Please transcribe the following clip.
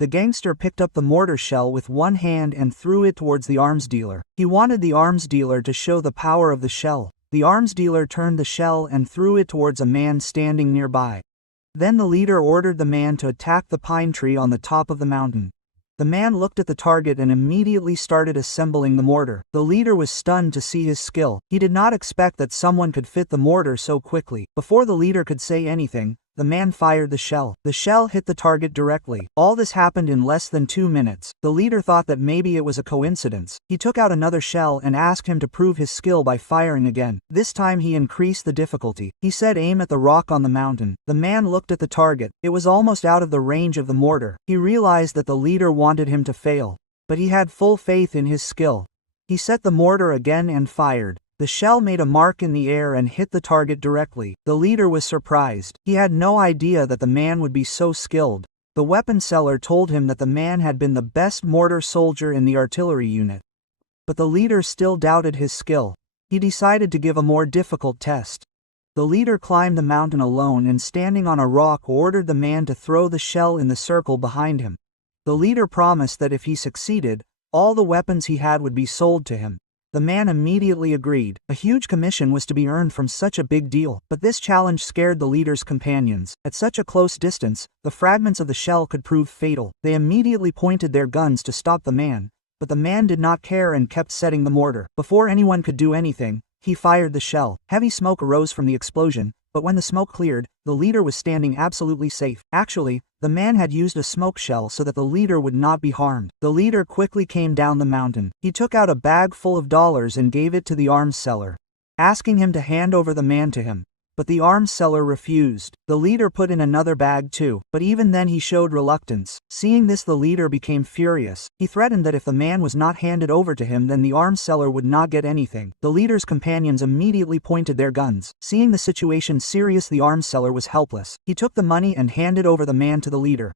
The gangster picked up the mortar shell with one hand and threw it towards the arms dealer. He wanted the arms dealer to show the power of the shell. The arms dealer turned the shell and threw it towards a man standing nearby. Then the leader ordered the man to attack the pine tree on the top of the mountain. The man looked at the target and immediately started assembling the mortar. The leader was stunned to see his skill. He did not expect that someone could fit the mortar so quickly. Before the leader could say anything, the man fired the shell. The shell hit the target directly. All this happened in less than 2 minutes. The leader thought that maybe it was a coincidence. He took out another shell and asked him to prove his skill by firing again. This time he increased the difficulty. He said, "Aim at the rock on the mountain." The man looked at the target. It was almost out of the range of the mortar. He realized that the leader wanted him to fail, but he had full faith in his skill. He set the mortar again and fired. The shell made a mark in the air and hit the target directly. The leader was surprised. He had no idea that the man would be so skilled. The weapon seller told him that the man had been the best mortar soldier in the artillery unit. But the leader still doubted his skill. He decided to give a more difficult test. The leader climbed the mountain alone and, standing on a rock, ordered the man to throw the shell in the circle behind him. The leader promised that if he succeeded, all the weapons he had would be sold to him. The man immediately agreed. A huge commission was to be earned from such a big deal, but this challenge scared the leader's companions. At such a close distance, the fragments of the shell could prove fatal. They immediately pointed their guns to stop the man, but the man did not care and kept setting the mortar. Before anyone could do anything, he fired the shell. Heavy smoke arose from the explosion, but when the smoke cleared, the leader was standing absolutely safe. Actually, the man had used a smoke shell so that the leader would not be harmed. The leader quickly came down the mountain. He took out a bag full of dollars and gave it to the arms seller, asking him to hand over the man to him. But the arms seller refused. The leader put in another bag too, but even then he showed reluctance. Seeing this, the leader became furious. He threatened that if the man was not handed over to him, then the arms seller would not get anything. The leader's companions immediately pointed their guns. Seeing the situation serious, the arms seller was helpless. He took the money and handed over the man to the leader.